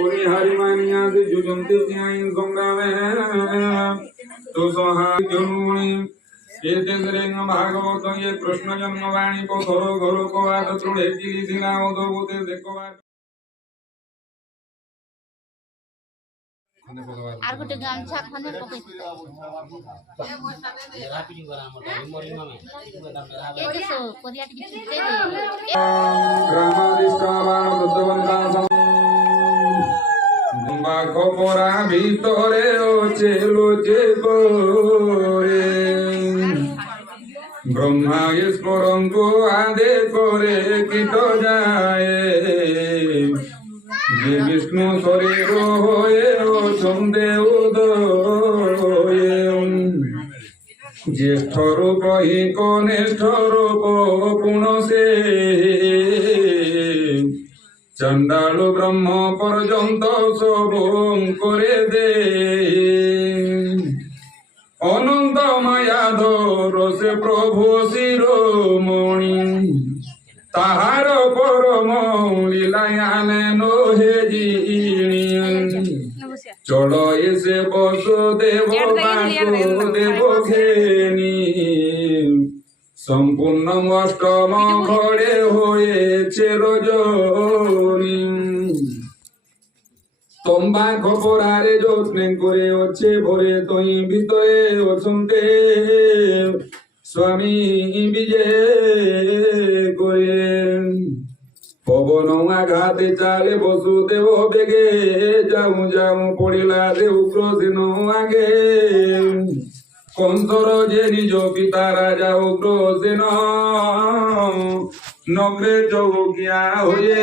पुरी हरिमानिया दि जुजंती त्याई संग्रामे तो सहाय जनुनी ये तेंद्रेंग भागवत ये कृष्ण जन्मवाणी को धरो घरो को आद त्रुड़े की दिना उदो बुते देखो আর গোটে গামছা খানে পকাই এসো কোরিয়াটি কি চিনতে গ্রামাদিষ্টাবান বুদ্ধবন্তা খবরা ভিতরে ওছে লোচে করে ব্রহ্মা ঈশ্বরଙ୍କୁ আদে করে কীট যায় যে বিষ্ণু শরীর হয়ে অছন্দে উদয়ে জ্যেষ্ঠ রূপ হি কনিষ্ঠ রূপ পুনসে চণ্ডালু ব্রহ্ম পর্যন্ত সব করে দে অনন্ত মায়াধর সে প্রভু শিরোমণি তাহার পরম লীলায়ানে নহে জিণি চল এসে বসুদেব বাসুদেব ঘেনি সম্পূর্ণ অষ্টম ঘরে হয়েছে রজনী তম্বা খবরারে যত্নে করে হচ্ছে ভরে তই ভিতরে অসন্তে স্বামী বিজে করে পবন আঘাতে চালে বসুদেব বেগে যাও যাও পড়িলা রে উগ্রসেন আগে কংসর যে নিজ পিতা রাজা উগ্রসেন নগ্রে চৌকিয়া হয়ে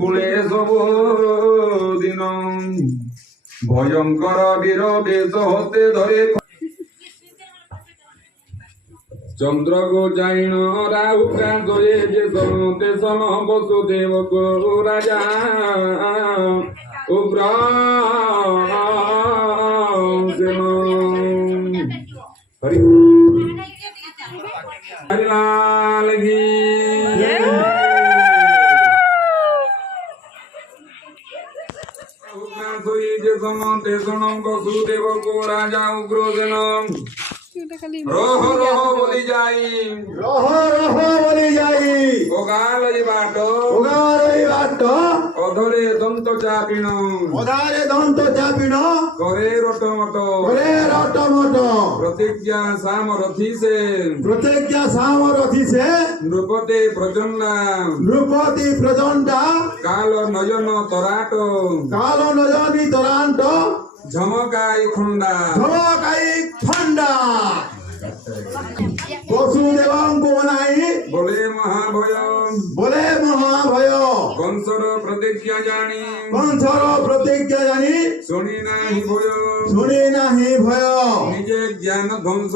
বুলে সব দিন ভয়ঙ্কর বীর বেশ হতে ধরে চন্দ্র গোজাইন রাহু কাঁদরে যে সনতে সন বসুদেব গো রাজা উগ্র হরি হরিলাল ঘি যে সনতে সন বসুদেব গো রাজা উগ্রসেন রহ রহ বলি যাই রহ রহ বলি যাই ওগালই বাট অধরে দন্ত চাপিণ করে রটমট প্রতিজ্ঞা সামরথিসে নৃপতি প্রচন্ডা কাল নয়নি তরাট ঝমকাই খন্ডা বসুদেবଙ୍କୁ বনাই বলে মহাভয় কংসর প্রতিজ্ঞা জানি শুনি নাহি ভয় নিজে জ্ঞান ধ্বংস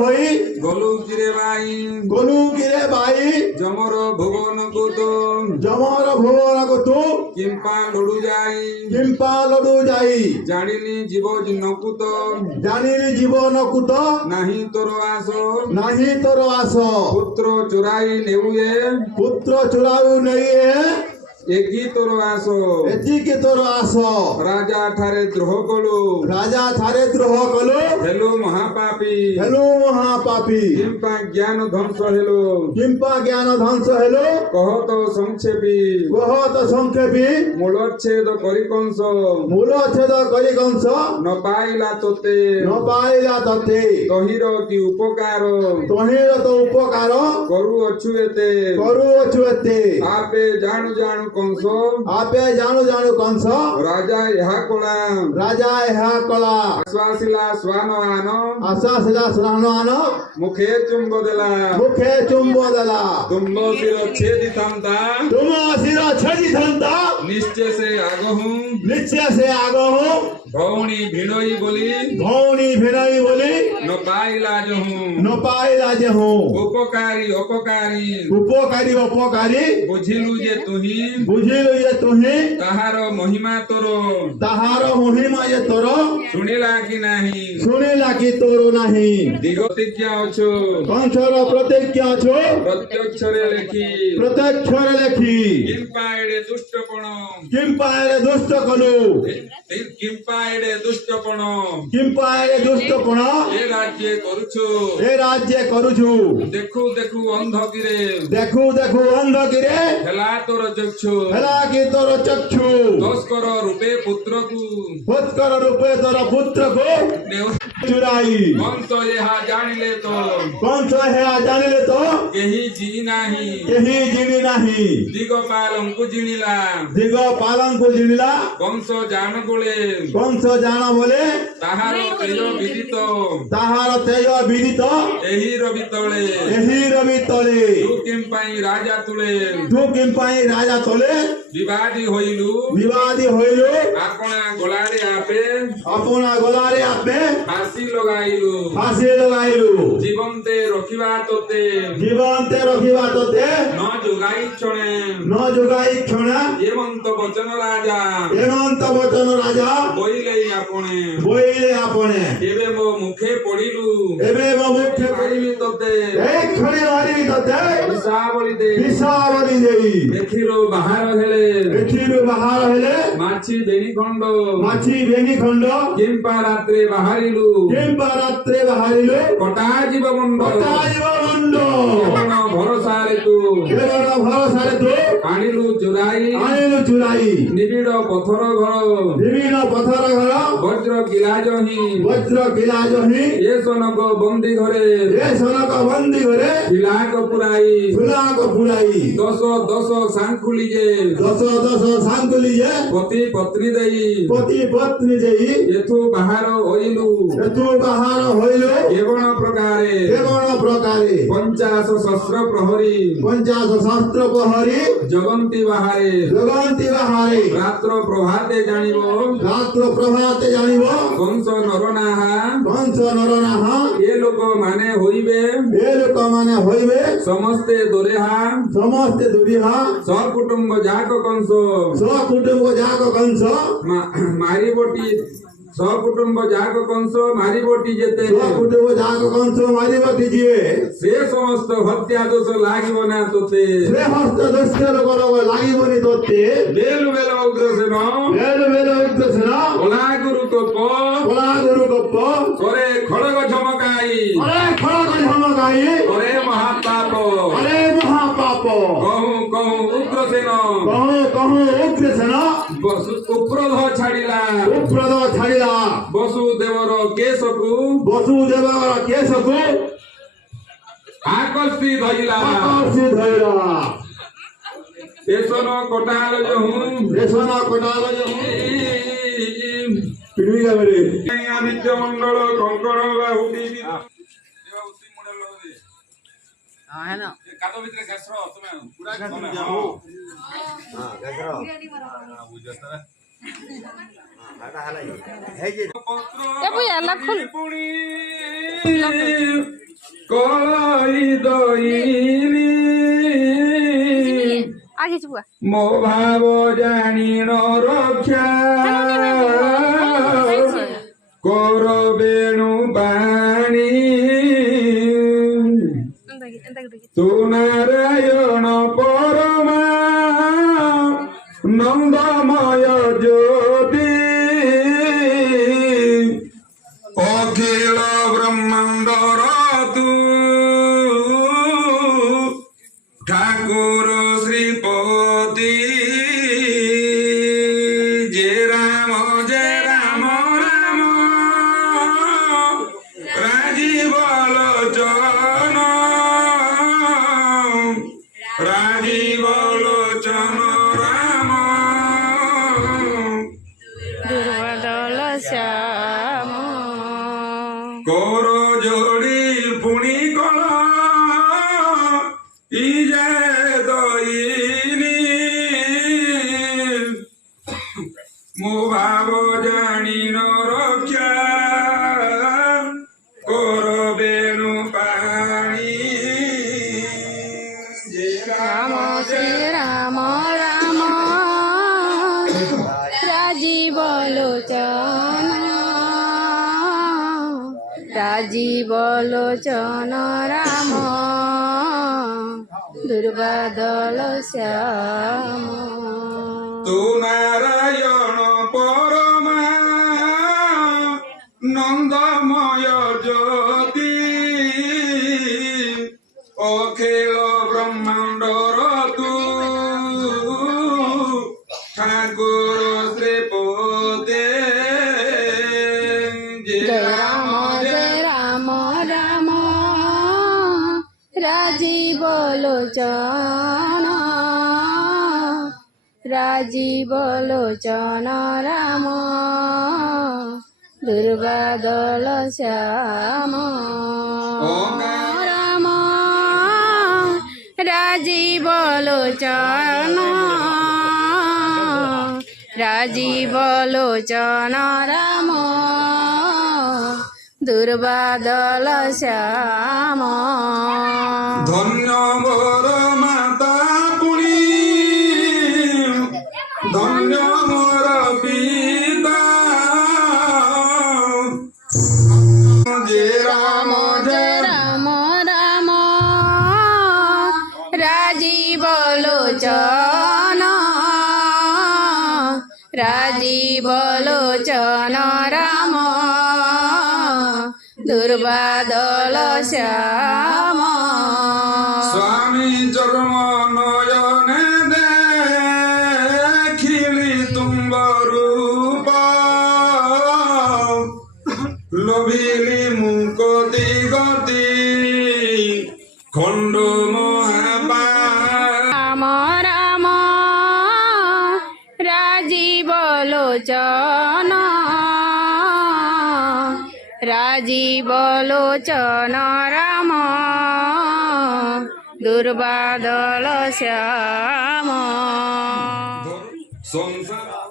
হই গলু কিরে বাই যমর ভুবন কুত কিম্পা লড়ু যাই জানিলি জীবন কুত নাহি তোর আস পুত্র চোরাই নেউয়ে একি তোর আস রাজা ঠারে দ্রোহ কলু হেলু মহাপাপী কিম্পা জ্ঞান ধ্বংস হেলো কহত সংক্ষেপী মূলচ্ছেদ করি কংস নপাইলা তোতে তহির কি উপকার করুঅছু এতে আপে জাণু কংস রাজা ইহা কলা আশ্বাসিলা স্বান আন মুখে চুম্ব দেলা তুম্ব শির ছেদিথান্তা নিশ্চয় সে আগহু ভৌণী ভিড়ই বলি নপাইলা যেহু উপকারী বুঝিলু যে তুহি ବୁଝିଲୁ ଯେ ତୁହି ତାହାର ମହିମା ତୋର ତାହାର ମହିମା ଯେ ତୋର ଶୁଣିଲା କି ନାହିଁ ଶୁଣିଲା କି ତୋର ନାହିଁ ଦିଗତିଜ୍ଞ ଅଛୁ କଂସର ପ୍ରତିଜ୍ଞା ଅଛୁ ପ୍ରତ୍ୟକ୍ଷରେ ଲେଖି ପ୍ରତ୍ୟକ୍ଷରେ ଲେଖି କିମ୍ପା ଏଡେ ଦୁଷ୍ଟପଣ କିମ୍ପା ଏରେ ଦୁଷ୍ଟ କଲୁ କିମ୍ପା ଏଡେ ଦୁଷ୍ଟପଣ କିମ୍ପା ଏରେ ଦୁଷ୍ଟପଣ ଏ ରାଜ୍ୟ କରୁଛୁ ଏ ରାଜ୍ୟ କରୁଛୁ ଦେଖୁ ଦେଖୁ ଅନ୍ଧକିରେ ଦେଖୁ ଦେଖୁ ଅନ୍ଧକିରେ ହେଲା ତୋର ଚକ୍ଷୁ ହେଲା କି ତୋର ଚକ୍ଷୁ ତସ୍କର ରୂପେ ପୁତ୍ରକୁ ପୁଷ୍କର ରୂପେ ତୋର ପୁତ୍ରକୁ ନେଉ ଚୁରାଇ କଂସ ଏହା ଜାଣିଲେ ତ କଂସ ଏହା ଜାଣିଲେ ତ କେହି ଜିଣି ନାହିଁ କେହି ଜିଣି ନାହିଁ ଦିଗପାଲଙ୍କୁ ଜିଣିଲା ଦିଗ ପାଲଙ୍କୁ ଜିଣିଲା କଂସ ଜାଣ ବୋଳେ କଂସ ଜାଣ ବୋଲେ ତାହାର ତେଜ ବିଦିତ ତାହାର ତେଜ ବିଦିତ ଏହି ରବି ତଳେ ଏହି ରବି ତଳେ ତୁ କେମ୍ ପାଇଁ ରାଜା ତୁଳେ ତୁ କିମ୍ ପାଇଁ ରାଜା ତଳେ ବିବାଦୀ ହୋଇଲୁ ବିବାଦୀ ହୋଇଲୁ ଆପଣା ଗଳାରେ ଆପେ ଆପଣା ଗଲାରେ ଆପେ ଫାଶୀ ଲଗାଇଲୁ ଫାଶୀ ଲଗାଇଲୁ ଜୀବନ୍ତେ ରଖିବା ତୋତେ ଜୀବନ୍ତେ ରଖିବା ତୋତେ ନ ଯୋଗାଇ କ୍ଷଣେ ନ ଯୋଗାଇ କ୍ଷଣା ଏମନ୍ତ ବଚନ ରାଜା ହେମନ୍ତ ବଚନ ରାଜା ବୋଇଲେ ଆପଣେ ବୋଇଲେ ଆପଣେ ଏବେ ମୋ ମୁଖେ ପଡ଼ିଲୁ ଏବେ ମୋ ମୁଖ୍ୟ ମାରିବି ତୋତେ ଏ କ୍ଷଣେ ମାରିବି ତୋତେ ହିସାବଳି ଦେ ହିସାବରି ଦେଇ ଏଥିରୁ ବାହାର ହେଲେ ଏଥିରୁ ବାହାର ହେଲେ ମାଛି ବେଣି ଖଣ୍ଡ ମାଛି ବେନି ଖଣ୍ଡ କିମ୍ପା ରାତ୍ରେ ବାହାରିଲୁ କିମ୍ବା ରାତ୍ରେ ବାହାରିଲୁ କଟା ଯିବ ମୁଣ୍ଡ କଟାଯିବ ମୁଣ୍ଡ କେବଳ ଭରସାରେ ତୁ କେବଳ ଭରସାରେ ତୁ ଆଣିଲୁ ଚୁରାଇ ଆଣିଲୁ ଚୁରାଇ ନିବିଡ଼ ପଥର ଘର ବିଭିନ୍ନ ପଥର ଘର ବଜ୍ର ଗିଲାଜ ହିଁ ବଜ୍ର ବିଲାଜ ହିଁ ଏ ସନକ ବନ୍ଦୀ ଘରେ ଏ ସନକ ବନ୍ଦୀ ଘରେ ଥିଲାକ ପୁରାଇ ଫୁଲାକ ଫୁଲାଇ ଦଶ ଦଶ ସାଙ୍କୁଲି ଯେ ଦଶ ଦଶ ସାଙ୍ଗୁଲି ଯେ ପତି ପତ୍ନୀ ଦେଇ ପତି ପତ୍ନୀ ଦେଇ ଏଥୁ ବାହାର ହୋଇଲୁ ଏଠୁ ବାହାର ହୋଇଲୁ କେବଳ ପ୍ରକାରେ କେବଳ ପ୍ରକାରେ 50 ଶସ୍ତ୍ର ପ୍ରହରୀ ପଞ୍ଚାଶ ଶାସ୍ତ୍ର ପ୍ରହରୀ ଜଗନ୍ତି ବାହାରେ ଜଗନ୍ତି ବାହାରେ ରାତ୍ର ପ୍ରଭାତେ ଜାଣିବ ରାତ୍ର ପ୍ରଭାତେ ଜାଣିବ କଂସ ନରନାହା କଂସ ନରନାହ ଏ ଲୋକମାନେ ହୋଇବେ ଏ ଲୋକମାନେ ହୋଇବେ ସମସ୍ତେ ଦୋରେହା ସମସ୍ତେ ଦୁରିହା ସକୁଟୁମ୍ବ ଯାକ କଂସ ସକୁଟୁମ୍ବ ଯାକ କଂସ ମାରିବଟି ସକୁଟୁମ୍ବ ଯାକ କଂସ ମାରିବଟି ଯେତେ ସକୁଟୁମ୍ବ ଯାକ କଂସ ମାରିବଟି ଯିଏ ସେ ସମସ୍ତ ହତ୍ୟା ଦୋଷ ଲାଗିବ ନା ତୋତେ ସେ ହସ୍ତ ଦସ୍ୟ ରୋଗ ଲାଗିବନି ତୋତେ ବେଲୁ ବେଲ ଉଗ୍ରସେନ ବେଲ ବେଲ ଉଗ୍ରସେନ ଓଲାଗୁରୁ ତୋପ କଳା ଗୁରୁ ଗପ କରେ ଖଡ଼ଗ ଝମକାଇ ଅରେ ଖଳକ ଝମକାଇ କରେ ମହାପାପ ଅରେ ମହାପାପ କହୁ କହୁ ଉଗ୍ରସେନ କହୁ କହୁ ଉଗ୍ରସେନ ଉପ୍ରଧ ଛାଡ଼ିଲା ଉପ୍ରଦ ଛାଡ଼ିଲା ବସୁଦେବର କେଶକୁ ବସୁଦେବର କେଶକୁ ଆକର୍ଷି ଧଇଲା ଆକର୍ଷି ଧଇଲା ଦେଶନ କଟାଲ ଯହୁଁ ରେଶନ କଟାଲ ପିଢି ଗାବରେ ଆଦିତ୍ୟ ମଣ୍ଡଳ କଙ୍କଣ ବାହୁଟି କାଦ ଭିତରେ ଘାସର ତମେ ପୁରା କଳଇ ଦଇଲି ମୋ ଭାବ ଜାଣିଣ ରକ୍ଷା କର ବେଣୁ ବାଣୀ ତୁ ନାରାୟଣ ପରମା ନନ୍ଦମୟ ଜ୍ୟୋତି ଅଖିଳ ବ୍ରହ୍ମାଣ୍ଡର ତୁ ଠାକୁର ଶ୍ରୀପତି ଜେ ରାମ ରାମ ରାଜୀବ ଲୋଚନ ରାଜୀବ লোচন রাম দুর্বাদল শ্যাম তু নারায়ণ পরমা নন্দময় জ্যোতি অখিল ব্রহ্মাণ্ডর তু ঠাকুর শ্রীপদে জয় রাম রাম রাজীব লোচন রাজীব লোচন রাম দুর্বাদল শ্যাম রাম রাজীব লোচন রাজীব লোচন রাম দুর্বাদল শ্যাম ধন্য বর মাতা পুনি ধন্য মোর পিতা যে রাম জয় রাম রাম রাজীব লোচন রাজীব লোচন রাম দুর্বাদল শ্যাম স্বামী চর্ম নয়নে দেখিলি তুম্ব রূপ লোভিলি মুখ দিগতি খণ্ড মহাপা রাম রাম রাজীব লোচন রাজীব লোচন রাম দুর্বাদল শ্যাম সংসার